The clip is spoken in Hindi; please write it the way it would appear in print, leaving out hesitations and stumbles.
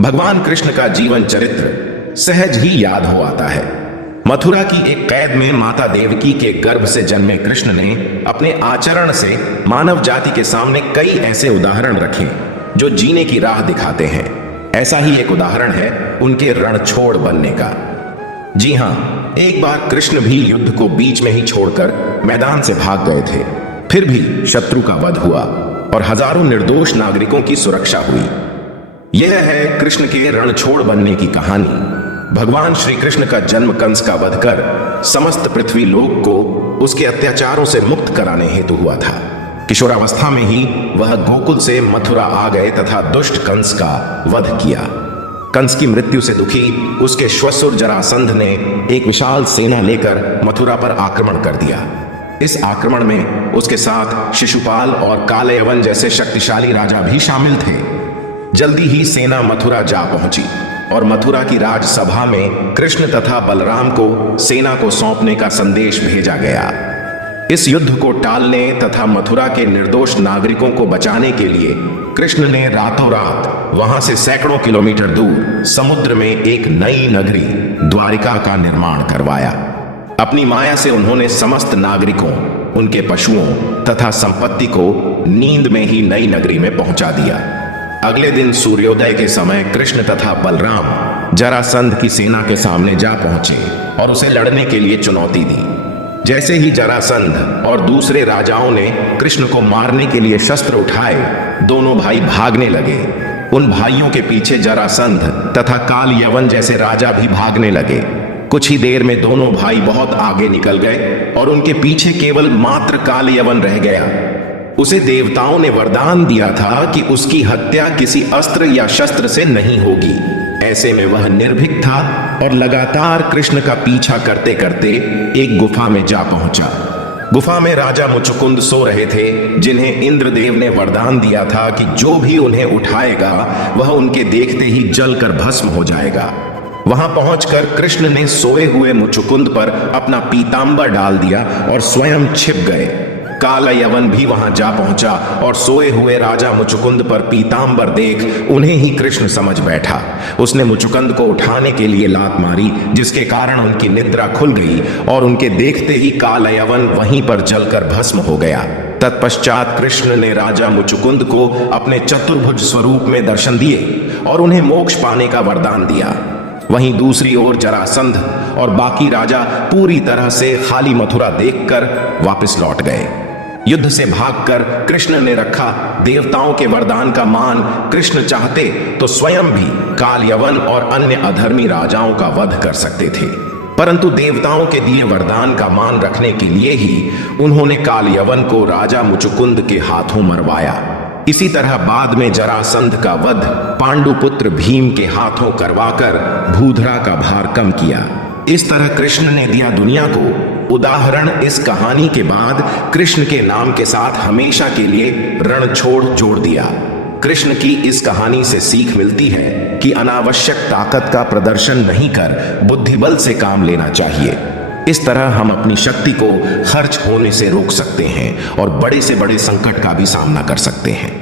भगवान कृष्ण का जीवन चरित्र सहज ही याद हो आता है। मथुरा की एक कैद में माता देवकी के गर्भ से जन्मे कृष्ण ने अपने आचरण से मानव जाति के सामने कई ऐसे उदाहरण रखे जो जीने की राह दिखाते हैं। ऐसा ही एक उदाहरण है उनके रणछोड़ बनने का। जी हां, एक बार कृष्ण भी युद्ध को बीच में ही छोड़कर मैदान से भाग गए थे। फिर भी शत्रु का वध हुआ और हजारों निर्दोष नागरिकों की सुरक्षा हुई। यह है कृष्ण के रणछोड़ बनने की कहानी। भगवान श्री कृष्ण का जन्म कंस का वध कर समस्त पृथ्वी लोक को उसके अत्याचारों से मुक्त कराने हेतु हुआ था। किशोरावस्था में ही वह गोकुल से मथुरा आ गए तथा दुष्ट कंस का वध किया। कंस की मृत्यु से दुखी उसके श्वशुर जरासंध ने एक विशाल सेना लेकर मथुरा पर आक्रमण कर दिया। इस आक्रमण में उसके साथ शिशुपाल और कालयवन जैसे शक्तिशाली राजा भी शामिल थे। जल्दी ही सेना मथुरा जा पहुंची और मथुरा की राजसभा में कृष्ण तथा बलराम को सेना को सौंपने का संदेश भेजा गया। इस युद्ध को टालने तथा मथुरा के निर्दोष नागरिकों को बचाने के लिए कृष्ण ने रातों रात वहां से सैकड़ों किलोमीटर दूर समुद्र में एक नई नगरी द्वारिका का निर्माण करवाया। अपनी माया से उन्होंने समस्त नागरिकों, उनके पशुओं तथा संपत्ति को नींद में ही नई नगरी में पहुंचा दिया। अगले दिन सूर्योदय के समय कृष्ण तथा बलराम जरासंध की सेना के सामने जा पहुंचे और उसे लड़ने के लिए चुनौती दी। जैसे ही जरासंध और दूसरे राजाओं ने कृष्ण को मारने के लिए शस्त्र उठाए, दोनों भाई भागने लगे। उन भाइयों के पीछे जरासंध तथा कालयवन जैसे राजा भी भागने लगे। कुछ ही देर में दोनों भाई बहुत आगे निकल गए और उनके पीछे केवल मात्र कालयवन रह गया। उसे देवताओं ने वरदान दिया था कि उसकी हत्या किसी अस्त्र या शस्त्र से नहीं होगी। ऐसे में वह निर्भीक था और लगातार कृष्ण का पीछा करते करते एक गुफा में जा पहुंचा। गुफा में राजा मुचुकुंद सो रहे थे, जिन्हें इंद्रदेव ने वरदान दिया था कि जो भी उन्हें उठाएगा वह उनके देखते ही जलकर भस्म हो जाएगा। वहां पहुंचकर कृष्ण ने सोए हुए मुचुकुंद पर अपना पीतांबर डाल दिया और स्वयं छिप गए। कालयवन भी वहां जा पहुंचा और सोए हुए राजा मुचुकुंद पर पीतांबर देख उन्हें ही कृष्ण समझ बैठा। उसने मुचुकुंद को उठाने के लिए लात मारी, जिसके कारण उनकी निद्रा खुल गई और उनके देखते ही कालयवन वहीं पर जलकर भस्म हो गया। तत्पश्चात कृष्ण ने राजा मुचुकुंद को अपने चतुर्भुज स्वरूप में दर्शन दिए और उन्हें मोक्ष पाने का वरदान दिया। वहीं दूसरी ओर जरासंध और बाकी राजा पूरी तरह से खाली मथुरा देखकर वापस लौट गए। युद्ध से भागकर कृष्ण ने रखा देवताओं के वरदान का मान। कृष्ण चाहते तो स्वयं भी कालयवन और अन्य अधर्मी राजाओं का वध कर सकते थे, परंतु देवताओं के दिए वरदान का मान रखने के लिए ही उन्होंने कालयवन को राजा मुचुकुंद के हाथों मरवाया। इसी तरह बाद में जरासंध का वध पांडुपुत्र भीम के हाथों करवाकर भूधरा का भार कम किया। इस तरह कृष्ण ने दिया दुनिया को उदाहरण। इस कहानी के बाद कृष्ण के नाम के साथ हमेशा के लिए रणछोड़ जोड़ दिया। कृष्ण की इस कहानी से सीख मिलती है कि अनावश्यक ताकत का प्रदर्शन नहीं कर बुद्धिबल से काम लेना चाहिए। इस तरह हम अपनी शक्ति को खर्च होने से रोक सकते हैं और बड़े से बड़े संकट का भी सामना कर सकते हैं।